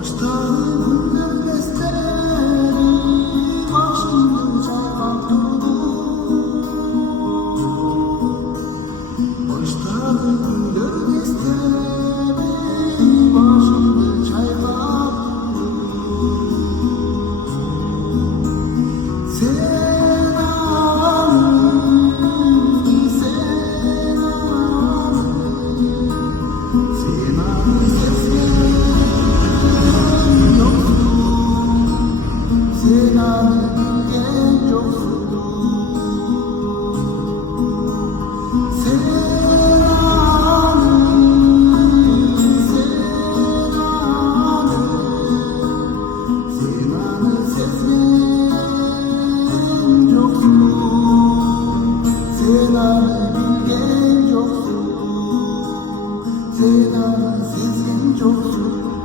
Başlarım nefesleri başımı çaymak durdu. Başlarım nefesleri başımı çaymak durdu. Sena'nı bilgen yoksun. Sena'nı sezmen yoksun. Sena'nı bilgen yoksun. Sena'nı sezmen yoksun.